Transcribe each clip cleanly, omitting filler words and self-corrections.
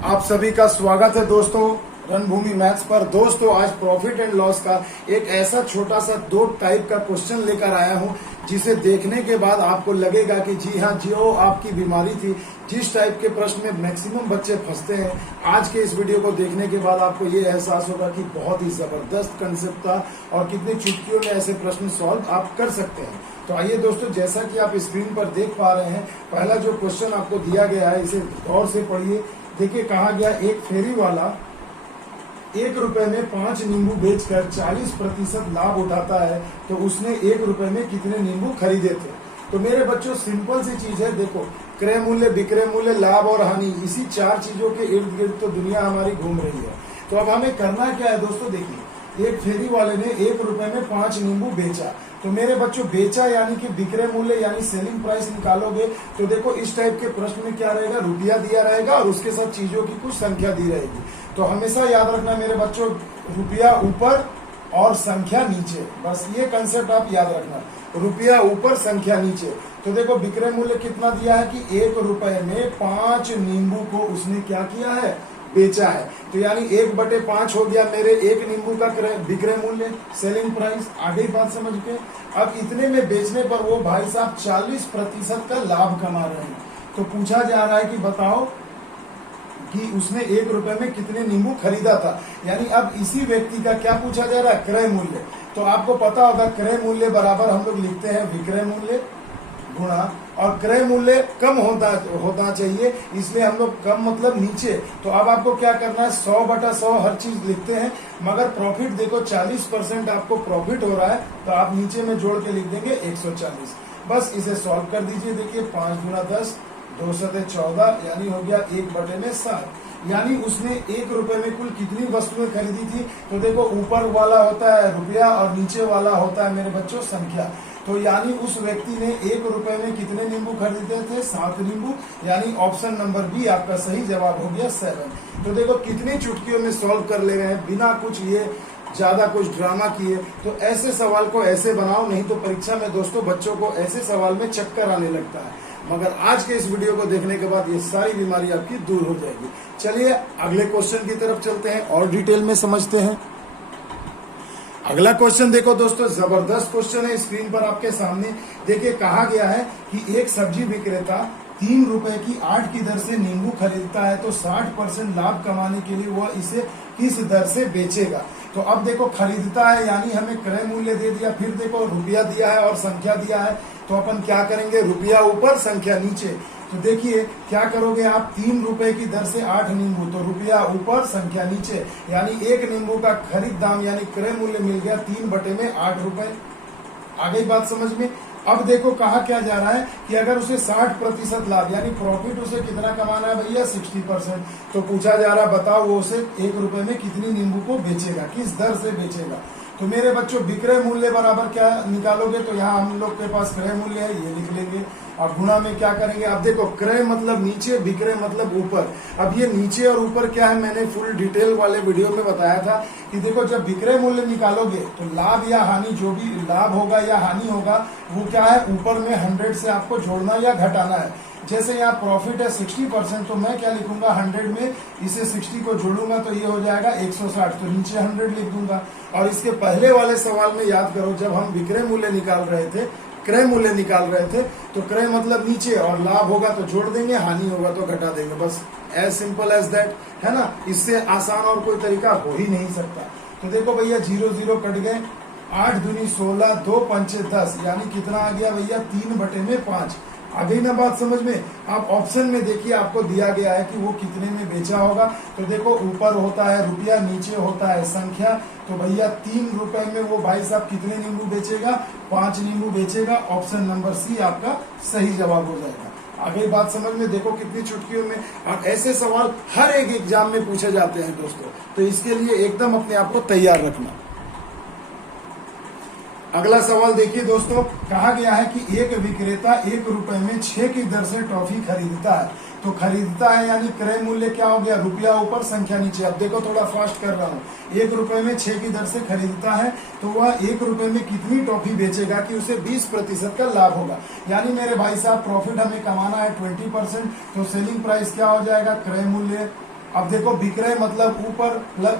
आप सभी का स्वागत है दोस्तों रणभूमि मैथ्स पर। दोस्तों आज प्रॉफिट एंड लॉस का एक ऐसा छोटा सा दो टाइप का क्वेश्चन लेकर आया हूं जिसे देखने के बाद आपको लगेगा कि जी हाँ, जो आपकी बीमारी थी, जिस टाइप के प्रश्न में मैक्सिमम बच्चे फंसते हैं, आज के इस वीडियो को देखने के बाद आपको ये एहसास होगा कि बहुत ही जबरदस्त कंसेप्ट था और कितनी चुटकियों में ऐसे प्रश्न सॉल्व आप कर सकते हैं। तो आइए दोस्तों, जैसा कि आप स्क्रीन पर देख पा रहे हैं, पहला जो क्वेश्चन आपको दिया गया है इसे गौर से पढ़िए। देखिए, कहा गया एक फेरी वाला 1 रुपए में 5 नींबू बेचकर 40% लाभ उठाता है, तो उसने 1 रुपए में कितने नींबू खरीदे थे। तो मेरे बच्चों, सिंपल सी चीज है। देखो, क्रय मूल्य, विक्रय मूल्य, लाभ और हानि, इसी 4 चीजों के इर्द गिर्द तो दुनिया हमारी घूम रही है। तो अब हमें करना क्या है दोस्तों, देखिए, एक फेरी वाले ने 1 रुपए में 5 नींबू बेचा। तो मेरे बच्चों, बेचा यानी कि विक्रय मूल्य यानी सेलिंग प्राइस निकालोगे तो देखो इस टाइप के प्रश्न में क्या रहेगा, रुपया दिया रहेगा और उसके साथ चीजों की कुछ संख्या दी रहेगी। तो हमेशा याद रखना मेरे बच्चों, रुपया ऊपर और संख्या नीचे, बस ये कंसेप्ट आप याद रखना, रुपया ऊपर संख्या नीचे। तो देखो, विक्रय मूल्य कितना दिया है कि 1 रुपए में 5 नींबू को उसने क्या किया है, बेचा है। तो यानी 1/5 हो गया मेरे 1 नींबू का विक्रय मूल्य, सेलिंग प्राइस। आगे बात समझ के, अब इतने में बेचने पर वो भाई साहब 40% का लाभ कमा रहे हैं। तो पूछा जा रहा है कि बताओ कि उसने 1 रुपए में कितने नींबू खरीदा था। यानी अब इसी व्यक्ति का क्या पूछा जा रहा है, क्रय मूल्य। तो आपको पता होगा क्रय मूल्य बराबर हम लोग लिखते हैं विक्रय मूल्य गुणा, और क्रय मूल्य कम होना चाहिए, इसलिए हम लोग कम मतलब नीचे। तो अब आपको क्या करना है, 100/100 हर चीज लिखते हैं, मगर प्रॉफिट देखो 40% आपको प्रॉफिट हो रहा है, तो आप नीचे में जोड़ के लिख देंगे 140। बस इसे सॉल्व कर दीजिए। देखिए, 5 गुना 10, 2 सते 14, यानी हो गया 1/7। यानी उसने 1 रुपए में कुल कितनी वस्तुएं खरीदी थी। तो देखो, ऊपर वाला होता है रुपया और नीचे वाला होता है मेरे बच्चों संख्या। तो यानी उस व्यक्ति ने 1 रुपए में कितने नींबू खरीदे थे, 7 नींबू। यानी ऑप्शन नंबर बी आपका सही जवाब हो गया 7। तो देखो कितनी चुटकियों में सॉल्व कर ले रहे हैं बिना कुछ ये ज्यादा कुछ ड्रामा किए। तो ऐसे सवाल को ऐसे बनाओ, नहीं तो परीक्षा में दोस्तों बच्चों को ऐसे सवाल में चक्कर आने लगता है। मगर आज के इस वीडियो को देखने के बाद ये सारी बीमारी आपकी दूर हो जाएगी। चलिए अगले क्वेश्चन की तरफ चलते हैं और डिटेल में समझते हैं। अगला क्वेश्चन देखो दोस्तों, जबरदस्त क्वेश्चन है, स्क्रीन पर आपके सामने। देखिए, कहा गया है कि एक सब्जी विक्रेता 3 रुपए की 8 की दर से नींबू खरीदता है, तो 60% लाभ कमाने के लिए वह इसे किस दर से बेचेगा। तो अब देखो, खरीदता है यानी हमें क्रय मूल्य दे दिया, फिर देखो रुपया दिया है और संख्या दिया है। तो अपन क्या करेंगे, रुपया ऊपर संख्या नीचे। तो देखिए क्या करोगे आप, 3 रुपए की दर से 8 नींबू, तो रुपया ऊपर संख्या नीचे। यानी 1 नींबू का खरीद दाम यानी क्रय मूल्य मिल गया 3/8 रुपए। आगे बात समझ में। अब देखो कहा क्या जा रहा है कि अगर उसे 60% लाभ यानी प्रॉफिट उसे कितना कमाना है भैया, 60%। तो पूछा जा रहा है बताओ वो उसे 1 रुपए में कितनी नींबू को बेचेगा, किस दर से बेचेगा। तो मेरे बच्चों, विक्रय मूल्य बराबर क्या निकालोगे, तो यहाँ हम लोग के पास क्रय मूल्य है, ये लिख लेंगे। और गुणा में क्या करेंगे, अब देखो क्रय मतलब नीचे, विक्रय मतलब ऊपर। अब ये नीचे और ऊपर क्या है, मैंने फुल डिटेल वाले वीडियो में बताया था कि देखो जब विक्रय मूल्य निकालोगे तो लाभ या हानि, जो भी लाभ होगा या हानि होगा वो क्या है, ऊपर में 100 से आपको जोड़ना या घटाना है। जैसे यहाँ प्रॉफिट है 60%, तो मैं क्या लिखूंगा, 100 में इसे 60 को जोड़ूंगा तो ये हो जाएगा 160, तो नीचे 100 लिख दूंगा। और इसके पहले वाले सवाल में याद करो, जब हम विक्रय मूल्य निकाल रहे थे, क्रय मूल्य निकाल रहे थे, तो क्रय मतलब नीचे और लाभ होगा तो जोड़ देंगे, हानि होगा तो घटा देंगे। बस एज सिंपल एज दैट, है ना। इससे आसान और कोई तरीका हो ही नहीं सकता। तो देखो भैया, 0 0 कट गए, 8 दूनी 16, 2 पंचे 10, यानी कितना आ गया भैया, 3/5। आ गई ना बात समझ में। आप ऑप्शन में देखिए, आपको दिया गया है कि वो कितने में बेचा होगा। तो देखो, ऊपर होता है रुपया, नीचे होता है संख्या। तो भैया 3 रुपए में वो भाई साहब कितने नींबू बेचेगा, 5 नींबू बेचेगा। ऑप्शन नंबर सी आपका सही जवाब हो जाएगा। आ गई बात समझ में। देखो कितनी चुटकियों में, और ऐसे सवाल हर एक एग्जाम में पूछे जाते हैं दोस्तों, तो इसके लिए एकदम अपने आप को तैयार रखना। अगला सवाल देखिए दोस्तों, कहा गया है कि एक विक्रेता 1 रुपए में 6 की दर से टॉफी खरीदता है। तो खरीदता है यानी क्रय मूल्य क्या हो गया, रुपया ऊपर संख्या नीचे। अब देखो थोड़ा फास्ट कर रहा हूँ, 1 रुपए में 6 की दर से खरीदता है, तो वह 1 रुपए में कितनी टॉफी बेचेगा कि उसे 20% का लाभ होगा। यानी मेरे भाई साहब प्रॉफिट हमें कमाना है 20%, तो सेलिंग प्राइस क्या हो जाएगा, क्रय मूल्य अब देखो विक्रय मतलब ऊपर प्लस,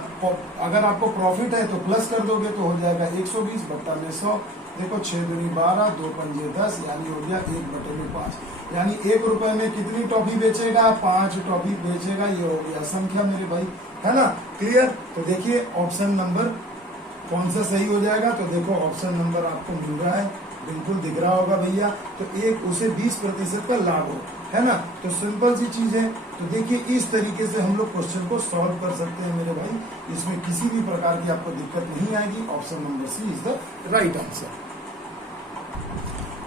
अगर आपको प्रॉफिट है तो प्लस कर दोगे तो हो जाएगा 120 बट्टा में 100। देखो 6 दूनी 12, 2 पंजे 10, यानी हो गया 1/5। यानी 1 रुपए में कितनी टॉफी बेचेगा? 5 टॉफी बेचेगा। ये हो गया संख्या मेरे भाई, है ना? क्लियर? तो देखिए ऑप्शन नंबर कौन सा सही हो जाएगा। तो देखो ऑप्शन नंबर आपको मिल रहा है, बिल्कुल दिख रहा होगा भैया। तो एक उसे 20% का लाभ हो, है ना? तो सिंपल सी चीज है। तो देखिए इस तरीके से हम लोग क्वेश्चन को सॉल्व कर सकते हैं मेरे भाई। इसमें किसी भी प्रकार की आपको दिक्कत नहीं आएगी। Option number C is the right answer.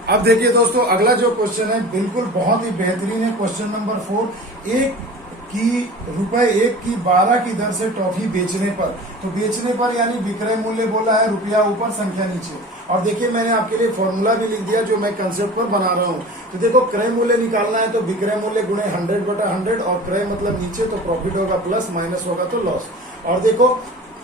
अब देखिए दोस्तों, अगला जो क्वेश्चन है बिल्कुल बहुत ही बेहतरीन है। क्वेश्चन नंबर 4, ₹1 की 12 की दर से टॉफी बेचने पर, तो बेचने पर यानी विक्रय मूल्य बोला है, रुपया ऊपर संख्या नीचे। और देखिए मैंने आपके लिए फॉर्मूला भी लिख दिया जो मैं कंसेप्ट पर बना रहा हूं। तो देखो क्रय मूल्य निकालना है तो विक्रय मूल्य गुणे 100/100, और क्रय मतलब नीचे तो प्रॉफिट होगा प्लस, माइनस होगा तो लॉस। और देखो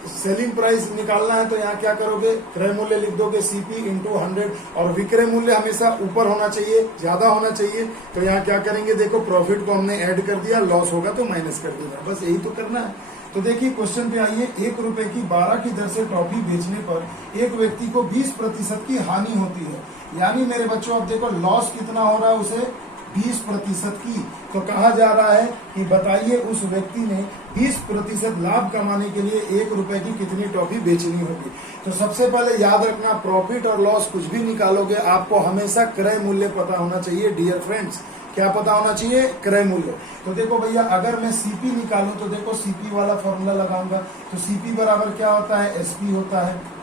सेलिंग प्राइस निकालना है तो यहाँ क्या करोगे? क्रय मूल्य लिख दोगे CP इंटू 100, और विक्रय मूल्य हमेशा ऊपर होना चाहिए, ज्यादा होना चाहिए। तो यहाँ क्या करेंगे? देखो प्रॉफिट को हमने ऐड कर दिया, लॉस होगा तो माइनस कर देगा, बस यही तो करना है। तो देखिए क्वेश्चन पे आइए। ₹1 की 12 की दर से टॉफी बेचने पर एक व्यक्ति को 20% की हानि होती है। यानी मेरे बच्चों अब देखो लॉस कितना हो रहा है उसे? 20% की। तो कहा जा रहा है कि बताइए उस व्यक्ति ने 20% लाभ कमाने के लिए ₹1 की कितनी टॉफी बेचनी होगी। तो सबसे पहले याद रखना, प्रॉफिट और लॉस कुछ भी निकालोगे आपको हमेशा क्रय मूल्य पता होना चाहिए डियर फ्रेंड्स। क्या पता होना चाहिए? क्रय मूल्य। तो देखो भैया अगर मैं CP निकालूं तो देखो CP वाला फॉर्मूला लगाऊंगा। तो CP बराबर क्या होता है? SP होता है।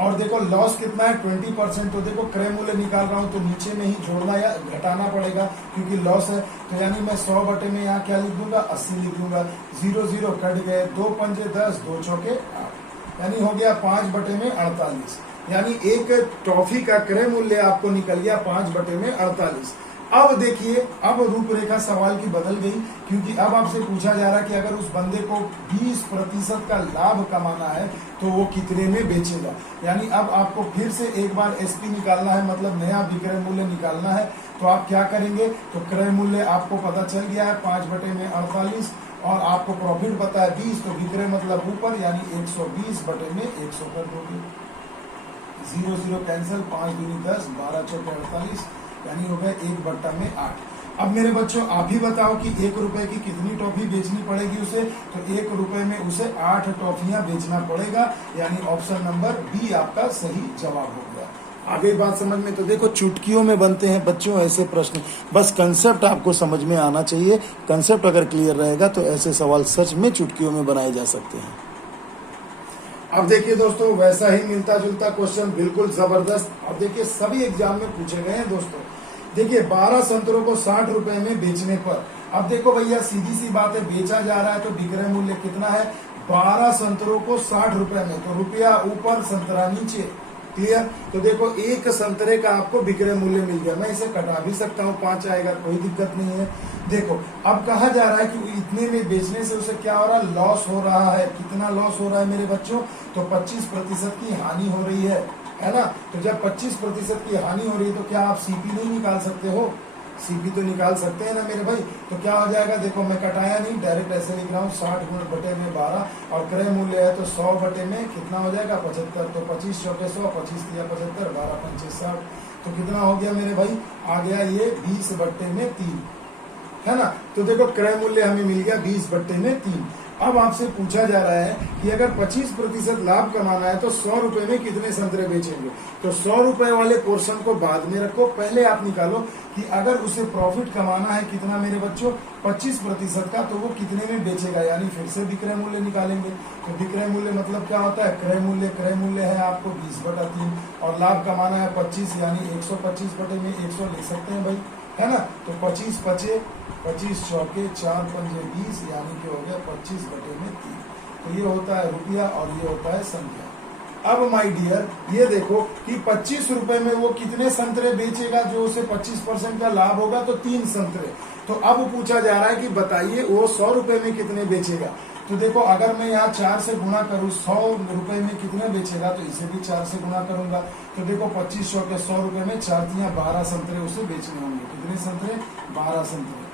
और देखो लॉस कितना है? 20%। तो देखो क्रय मूल्य निकाल रहा हूं तो नीचे में ही जोड़ना या घटाना पड़ेगा क्योंकि लॉस है। तो यानी मैं 100 बटे में यहाँ क्या लिख दूंगा? 80 लिख दूंगा। 0 0 कट गए, 2 पंजे 10, 2 चौके 8, यानी हो गया 5 बटे में 48। यानी एक टॉफी का क्रय मूल्य आपको निकल गया 5 बटे में 48। अब देखिए, अब रूपरेखा सवाल की बदल गई क्योंकि अब आपसे पूछा जा रहा है कि अगर उस बंदे को 20% का लाभ कमाना है तो वो कितने में बेचेगा। यानी अब आपको फिर से एक बार SP निकालना है, मतलब नया विक्रय मूल्य निकालना है। तो आप क्या करेंगे? तो क्रय मूल्य आपको पता चल गया है 5 बटे में 48, और आपको प्रॉफिट पता है 20, तो विक्रय मतलब ऊपर यानी 120 बटे में 100 कर दोगे। 0 0 कैंसिल, 5 दूनी 10, 12 चौके 48, यानी हो गया 1/8। अब मेरे बच्चों आप ही बताओ कि ₹1 की कितनी टॉफी बेचनी पड़ेगी उसे? तो ₹1 में उसे 8 टॉफियां बेचना पड़ेगा। यानी ऑप्शन नंबर बी आपका सही जवाब हो गया। आगे बात समझ में? तो देखो चुटकियों में बनते हैं बच्चों ऐसे प्रश्न, बस कंसेप्ट आपको समझ में आना चाहिए। कंसेप्ट अगर क्लियर रहेगा तो ऐसे सवाल सच में चुटकियों में बनाए जा सकते हैं। अब देखिए दोस्तों, वैसा ही मिलता जुलता क्वेश्चन, बिल्कुल जबरदस्त। अब देखिए सभी एग्जाम में पूछे गए हैं दोस्तों। देखिए 12 संतरों को 60 रुपए में बेचने पर, अब देखो भैया सीधी सी बात है, बेचा जा रहा है तो विक्रय मूल्य कितना है? 12 संतरों को 60 रुपए में, तो रुपया ऊपर संतरा नीचे। क्लियर? तो देखो एक संतरे का आपको विक्रय मूल्य मिल गया, मैं इसे कटा भी सकता हूँ, 5 आएगा, कोई दिक्कत नहीं है। देखो अब कहा जा रहा है कि इतने में बेचने से उसे क्या हो रहा है? लॉस हो रहा है। कितना लॉस हो रहा है मेरे बच्चों? तो 25% की हानि हो रही है ना? तो जब 25% की हानि हो रही है तो क्या आप CP नहीं निकाल सकते हो? CP तो निकाल सकते हैं ना मेरे भाई। तो क्या हो जाएगा? देखो मैं कटाया नहीं, डायरेक्ट ऐसे लिख रहा हूँ, 60 बटे में 12, और क्रय मूल्य है तो 100 बटे में कितना हो जाएगा? 75। तो 25 चौके 100, 25 दिया 75, 12 पंचे 60। तो कितना हो गया मेरे भाई? आ गया ये 20 बटे में 3, है ना? तो देखो क्रय मूल्य हमें मिल गया 20 बटे में 3। अब आपसे पूछा जा रहा है कि अगर 25% लाभ कमाना है तो 100 रुपए में कितने संतरे बेचेंगे? तो 100 रुपए वाले पोर्शन को बाद में रखो, पहले आप निकालो कि अगर उसे प्रॉफिट कमाना है कितना मेरे बच्चों? 25% का, तो वो कितने में बेचेगा? यानी फिर से विक्रय मूल्य निकालेंगे। तो विक्रय मूल्य मतलब क्या होता है? क्रय मूल्य। क्रय मूल्य है आपको 20/3, और लाभ कमाना है 25, यानी 125 बटे में 100 लिख सकते हैं भाई, है ना? तो 25 पचे, 25 चौके 4 पंजे 20, यानी कि हो गया 25 बटे में 3। तो ये होता है रुपया और ये होता है संख्या। अब माय डियर ये देखो कि 25 रुपए में वो कितने संतरे बेचेगा जो उसे 25% का लाभ होगा? तो 3 संतरे। तो अब पूछा जा रहा है कि बताइए वो 100 रुपए में कितने बेचेगा? तो देखो अगर मैं यहाँ 4 से गुणा करूँ, 100 रुपए में कितने बेचेगा? तो इसे भी 4 से गुणा करूंगा। तो देखो 25 चौके 100 रुपए में 4 तियां 12 संतरे उसे बेचने होंगे। कितने संतरे? 12 संतरे।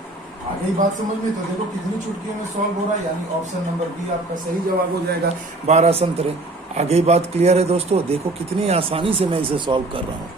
आ गई बात समझ में? तो देखो कितनी चुटकियों में सॉल्व हो रहा है, यानी ऑप्शन नंबर बी आपका सही जवाब हो जाएगा, 12 संतरे। आ गई बात क्लियर है दोस्तों? देखो कितनी आसानी से मैं इसे सॉल्व कर रहा हूँ।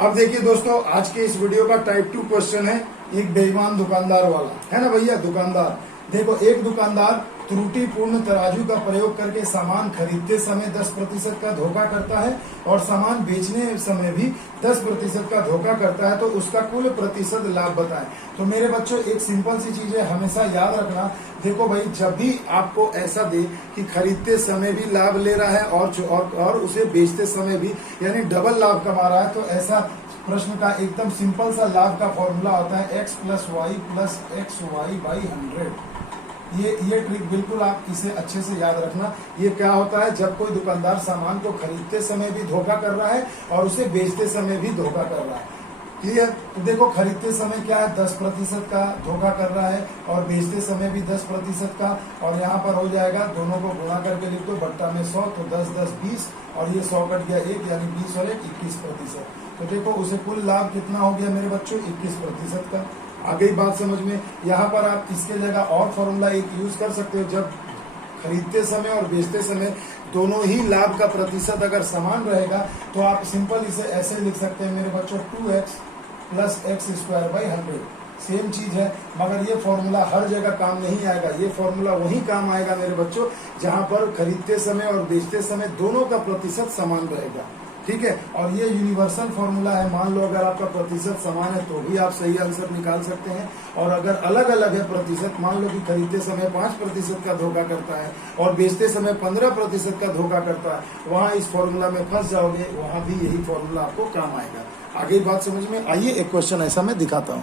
अब देखिए दोस्तों, आज के इस वीडियो का टाइप 2 क्वेश्चन है, एक बेईमान दुकानदार वाला, है ना भैया? दुकानदार, देखो एक दुकानदार त्रुटिपूर्ण तराजू का प्रयोग करके सामान खरीदते समय 10% का धोखा करता है और सामान बेचने समय भी 10% का धोखा करता है, तो उसका कुल प्रतिशत लाभ बताएं। तो मेरे बच्चों, एक सिंपल सी चीज है, हमेशा याद रखना। देखो भाई, जब भी आपको ऐसा दे कि खरीदते समय भी लाभ ले रहा है और उसे बेचते समय भी, यानी डबल लाभ कमा रहा है, तो ऐसा प्रश्न का एकदम सिंपल सा लाभ का फॉर्मूला होता है x + y + xy/100। ये ट्रिक बिल्कुल आप इसे अच्छे से याद रखना। ये क्या होता है, जब कोई दुकानदार सामान को खरीदते समय भी धोखा कर रहा है और उसे बेचते समय भी धोखा कर रहा है। क्लियर? तो देखो खरीदते समय क्या है, 10% का धोखा कर रहा है और बेचते समय भी 10% का, और यहाँ पर हो जाएगा, दोनों को गुणा करके लिख दो, बट्टा में 100, तो 10 10 20, और ये 100 कट गया 1, यानी 20 और 1 21%। तो देखो उसे कुल लाभ कितना हो गया मेरे बच्चों, 21% का। आ गई बात समझ में? यहाँ पर आप इसके जगह और फॉर्मूला एक यूज कर सकते हो, जब खरीदते समय और बेचते समय दोनों ही लाभ का प्रतिशत अगर समान रहेगा, तो आप सिंपल इसे ऐसे लिख सकते हैं मेरे बच्चों, 2x + x²/100। सेम चीज है, मगर ये फॉर्मूला हर जगह काम नहीं आएगा। ये फॉर्मूला वही काम आएगा मेरे बच्चों जहां पर खरीदते समय और बेचते समय दोनों का प्रतिशत समान रहेगा। ठीक है? और ये यूनिवर्सल फॉर्मूला है। मान लो अगर आपका प्रतिशत समान है तो भी आप सही आंसर निकाल सकते हैं, और अगर अलग अलग है प्रतिशत, मान लो कि खरीदते समय 5% का धोखा करता है और बेचते समय 15% का धोखा करता है, वहां इस फॉर्मूला में फंस जाओगे, वहां भी यही फॉर्मूला आपको काम आएगा। आगे बात समझ में? आइए एक क्वेश्चन ऐसा मैं दिखाता हूं।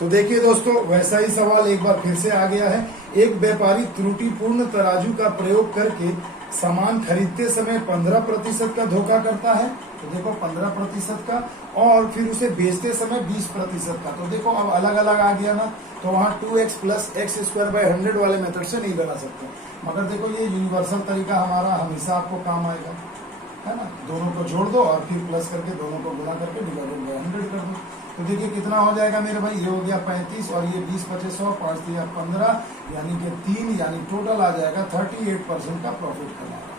तो देखिए दोस्तों, वैसा ही सवाल एक बार फिर से आ गया है। एक व्यापारी त्रुटिपूर्ण तराजू का प्रयोग करके सामान खरीदते समय 15% का धोखा करता है, तो देखो 15% का, और फिर उसे बेचते समय 20% का। तो देखो अब अलग अलग आ गया ना, तो वहां 2x + x²/100 वाले मेथड से नहीं बना सकते, मगर देखो ये यूनिवर्सल तरीका हमारा हमेशा आपको काम आएगा, है ना? दोनों को जोड़ दो और फिर प्लस करके दोनों को गुणा करके डिवाइडेड बाय 100 कर दो। तो देखिए कितना हो जाएगा मेरे भाई, ये हो गया 35 और ये 20 × 5 = 100, 5 × 3 = 15, यानी कि 3, यानी टोटल आ जाएगा 38% का प्रॉफिट कमाएगा।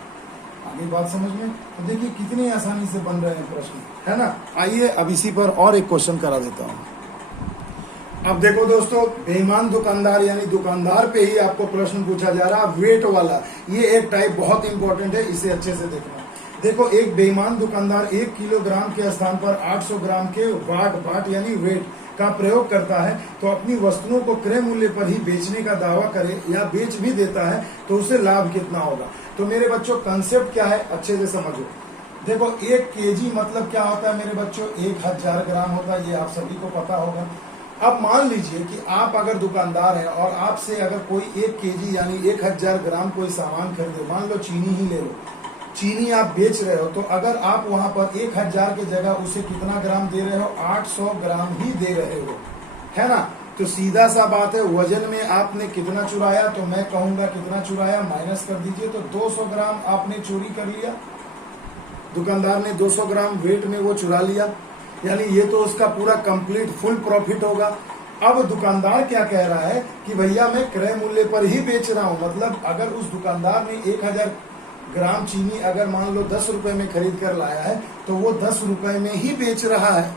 आगे बात समझ में? तो देखिए कितनी आसानी से बन रहे हैं प्रश्न, है ना? आइए अब इसी पर और एक क्वेश्चन करा देता हूं। अब देखो दोस्तों, बेईमान दुकानदार यानी दुकानदार पे ही आपको प्रश्न पूछा जा रहा है, वेट वाला। ये एक टाइप बहुत इंपॉर्टेंट है, इसे अच्छे से देखना। देखो एक बेईमान दुकानदार 1 किलोग्राम के स्थान पर 800 ग्राम के वाट यानी वेट का प्रयोग करता है, तो अपनी वस्तुओं को क्रय मूल्य पर ही बेचने का दावा करे या बेच भी देता है, तो उसे लाभ कितना होगा? तो मेरे बच्चों कंसेप्ट क्या है, अच्छे से समझो। देखो 1 kg मतलब क्या होता है मेरे बच्चों, 1000 ग्राम होता है, ये आप सभी को पता होगा। अब मान लीजिए कि आप अगर दुकानदार हैं और आपसे अगर कोई 1 kg यानी 1000 ग्राम कोई सामान खरीदे, मान लो चीनी ही ले लो, चीनी आप बेच रहे हो, तो अगर आप वहां पर 1000 की जगह उसे कितना ग्राम दे रहे हो, 800 ग्राम ही दे रहे हो, है ना? तो सीधा सा बात है, वजन में आपने कितना चुराया, तो मैं कहूंगा कितना चुराया, माइनस कर दीजिए, तो 200 ग्राम आपने चोरी कर लिया। दुकानदार ने 200 ग्राम वेट में वो चुरा लिया, यानी ये तो उसका पूरा कंप्लीट फुल प्रॉफिट होगा। अब दुकानदार क्या कह रहा है कि भैया मैं क्रय मूल्य पर ही बेच रहा हूं, मतलब अगर उस दुकानदार ने 1000 ग्राम चीनी अगर मान लो 10 रुपए में खरीद कर लाया है, तो वो 10 रुपए में ही बेच रहा है,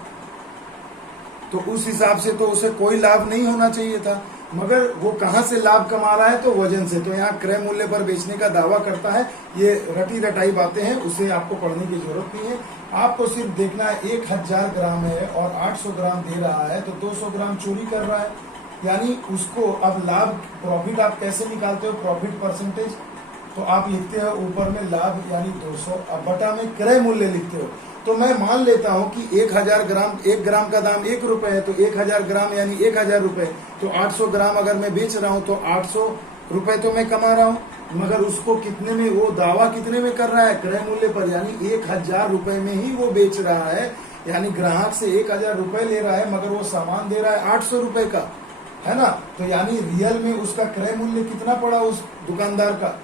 तो उस हिसाब से तो उसे कोई लाभ नहीं होना चाहिए था, मगर वो कहां से लाभ कमा रहा है, तो वजन से। तो यहाँ क्रय मूल्य पर बेचने का दावा करता है। ये रटी रटाई बातें हैं, उसे आपको पढ़ने की जरूरत नहीं है। आपको सिर्फ देखना है 1000 ग्राम है और 800 ग्राम दे रहा है, तो 200 ग्राम चोरी कर रहा है, यानी उसको अब लाभ प्रॉफिट आप कैसे निकालते हो, प्रॉफिट परसेंटेज, तो आप लिखते हो ऊपर में लाभ यानी 200, अब बटा में क्रय मूल्य लिखते हो। तो मैं मान लेता हूं कि 1000 ग्राम, 1 ग्राम का दाम 1 रुपए है, तो 1000 ग्राम यानी 1000 रुपए, तो 800 ग्राम अगर मैं बेच रहा हूं तो 800 रुपए तो मैं कमा रहा हूं, मगर उसको कितने में, वो दावा कितने में कर रहा है, क्रय मूल्य पर, यानी 1000 रुपए में ही वो बेच रहा है, यानी ग्राहक से 1000 रुपए ले रहा है, मगर वो सामान दे रहा है 800 रुपए का, है ना? तो यानी रियल में उसका क्रय मूल्य कितना पड़ा उस दुकानदार का,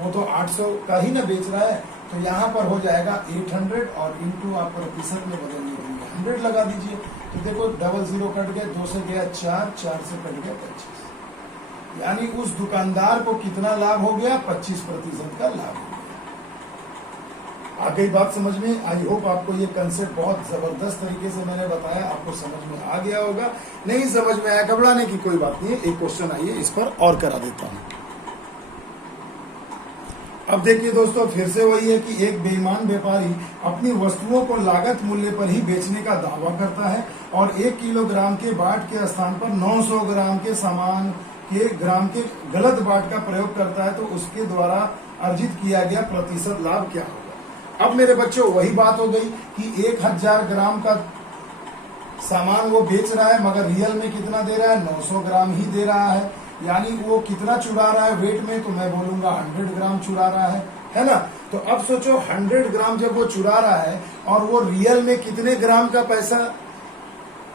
वो तो 800 का ही ना बेच रहा है। तो यहाँ पर हो जाएगा 800 और इंटू आप प्रतिशत में बदलने के लिए 100 लगा दीजिए। तो देखो डबल जीरो कट गए, 2 से गया 4, 4 से कट गया 25, यानी उस दुकानदार को कितना लाभ हो गया? 25% का लाभ हो गया। आ गई बात समझ में? आई होप आपको ये कंसेप्ट बहुत जबरदस्त तरीके से मैंने बताया, आपको समझ में आ गया होगा। नहीं समझ में आया, घबराने की कोई बात नहीं है। एक क्वेश्चन आइए इस पर और करा देता हूं। अब देखिए दोस्तों, फिर से वही है कि एक बेईमान व्यापारी अपनी वस्तुओं को लागत मूल्य पर ही बेचने का दावा करता है और 1 किलोग्राम के बाट के स्थान पर 900 ग्राम के सामान के ग्राम के गलत बाट का प्रयोग करता है, तो उसके द्वारा अर्जित किया गया प्रतिशत लाभ क्या होगा? अब मेरे बच्चों वही बात हो गई कि 1000 ग्राम का सामान वो बेच रहा है, मगर रियल में कितना दे रहा है? 900 ग्राम ही दे रहा है। यानी वो कितना चुरा रहा है वेट में? तो मैं बोलूंगा 100 ग्राम चुरा रहा है ना? तो अब सोचो 100 ग्राम जब वो चुरा रहा है और वो रियल में कितने ग्राम का पैसा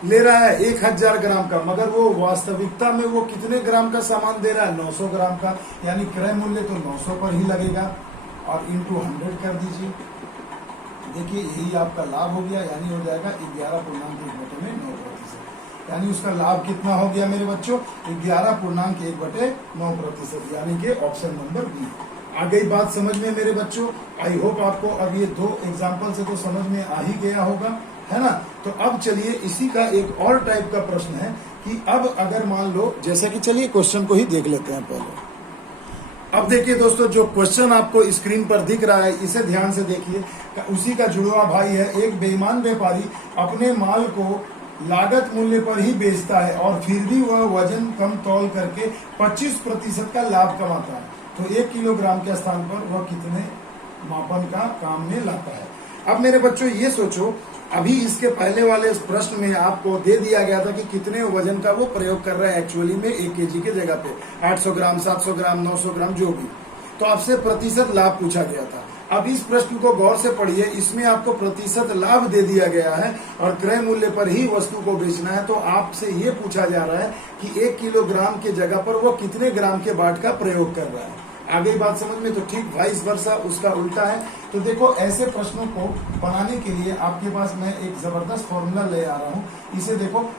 ले रहा है? 1000 ग्राम का, मगर वो वास्तविकता में वो कितने ग्राम का सामान दे रहा है? 900 ग्राम का। यानी क्रय मूल्य तो 900 पर ही लगेगा और इंटू 100 कर दीजिए। देखिए यही आपका लाभ हो गया, यानी हो जाएगा 11.1/9%। यानी उसका लाभ कितना हो गया मेरे बच्चों? 11.1/9%, यानी कि ऑप्शन नंबर बी। आ गई बात समझ में मेरे बच्चों? आई होप आपको अब ये 2 एग्जाम्पल से तो समझ में आ ही गया होगा, है ना? तो अब चलिए इसी का एक और टाइप का प्रश्न है कि अब अगर मान लो, जैसा कि चलिए क्वेश्चन को ही देख लेते हैं पहले। अब देखिए दोस्तों, जो क्वेश्चन आपको स्क्रीन पर दिख रहा है इसे ध्यान से देखिए, उसी का जुड़वा भाई है। एक बेईमान व्यापारी अपने माल को लागत मूल्य पर ही बेचता है और फिर भी वह वजन कम तौल करके 25% का लाभ कमाता है, तो 1 किलोग्राम के स्थान पर वह कितने मापन का काम में लाता है? अब मेरे बच्चों ये सोचो, अभी इसके पहले वाले प्रश्न में आपको दे दिया गया था कि कितने वजन का वो प्रयोग कर रहा है एक्चुअली में 1 केजी के जगह पे, 800 ग्राम, 700 ग्राम, 900 ग्राम, जो भी। तो आपसे प्रतिशत लाभ पूछा गया था। अब इस प्रश्न को गौर से पढ़िए, इसमें आपको प्रतिशत लाभ दे दिया गया है और क्रय मूल्य पर ही वस्तु को बेचना है। तो आपसे ये पूछा जा रहा है कि 1 किलोग्राम के जगह पर वो कितने ग्राम के बाट का प्रयोग कर रहा है। आगे बात समझ में? तो ठीक वाइस वर्सा उसका उल्टा है। तो देखो, ऐसे प्रश्नों को बनाने के लिए आपके पास मैं एक जबरदस्त फॉर्मूला ले आ रहा हूँ। इसे देखो,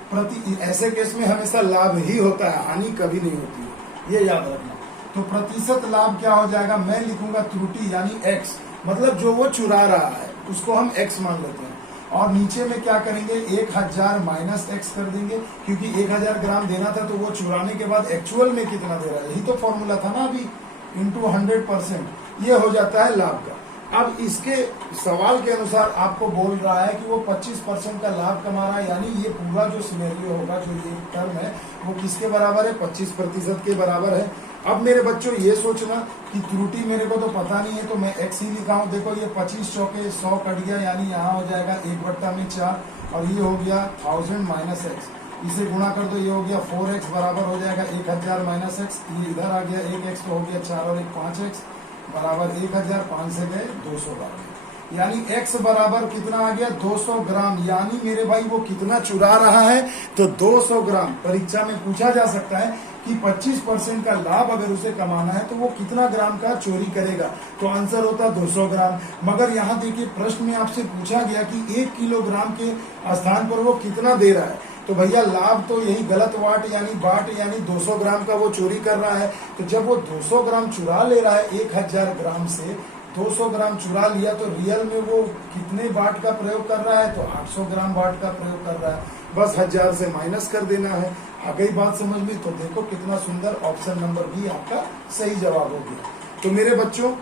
ऐसे केस में हमेशा लाभ ही होता है, हानि कभी नहीं होती है, ये याद रखना। तो प्रतिशत लाभ क्या हो जाएगा? मैं लिखूंगा त्रुटि यानी x, मतलब जो वो चुरा रहा है उसको हम x मान लेते हैं, और नीचे में क्या करेंगे? 1000 माइनस x कर देंगे, क्योंकि 1000 ग्राम देना था तो वो चुराने के बाद एक्चुअल में कितना दे रहा है, यही तो फॉर्मूला था ना अभी, इंटू 100%, ये हो जाता है लाभ का। अब इसके सवाल के अनुसार आपको बोल रहा है कि वो 25% का लाभ कमा रहा है, यानी ये पूरा जो सिनेरियो होगा, जो ये टर्म है, वो किसके बराबर है? 25% के बराबर है। अब मेरे बच्चों ये सोचना कि त्रुटि मेरे को तो पता नहीं है, तो मैं x ही लिखा हूं। देखो ये 25 चौके 100 कट गया, यानी यहाँ हो जाएगा 1/4, और ये हो गया 1000 माइनस x, इसे गुणा कर दो, ये हो गया 4x बराबर हो जाएगा 1000 माइनस x, ये इधर आ गया 1x, तो हो गया 4 और 1 5x बराबर 1000, 5 से गए 212, यानी x बराबर कितना आ गया? 200 ग्राम। यानी मेरे भाई वो कितना चुरा रहा है? तो 200 ग्राम। परीक्षा में पूछा जा सकता है कि 25% का लाभ अगर उसे कमाना है तो वो कितना ग्राम का चोरी करेगा, तो आंसर होता 200 ग्राम। मगर यहाँ देखिए प्रश्न में आपसे पूछा गया कि 1 किलोग्राम के स्थान पर वो कितना दे रहा है, तो भैया लाभ तो यही गलत बाट यानी 200 ग्राम का वो चोरी कर रहा है। तो जब वो 200 ग्राम चुरा ले रहा है 1000 ग्राम से, 200 ग्राम चुरा लिया, तो रियल में वो कितने बाट का प्रयोग कर रहा है? तो 800 ग्राम बाट का प्रयोग कर रहा है। बस 1000 से माइनस कर देना है। आ गई बात समझ में? तो देखो कितना सुंदर, ऑप्शन नंबर बी आपका सही जवाब हो गया। तो मेरे बच्चों,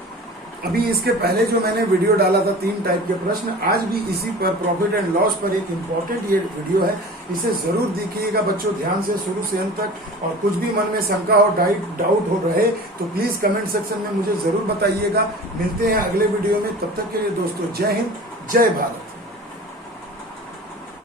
अभी इसके पहले जो मैंने वीडियो डाला था 3 टाइप के प्रश्न, आज भी इसी पर प्रॉफिट एंड लॉस पर एक इम्पोर्टेंट ये वीडियो है, इसे जरूर देखिएगा बच्चों ध्यान से शुरू से अंत तक। और कुछ भी मन में शंका और डाउट हो रहे तो प्लीज कमेंट सेक्शन में मुझे जरूर बताइएगा। मिलते हैं अगले वीडियो में, तब तक के लिए दोस्तों जय हिंद, जय भारत।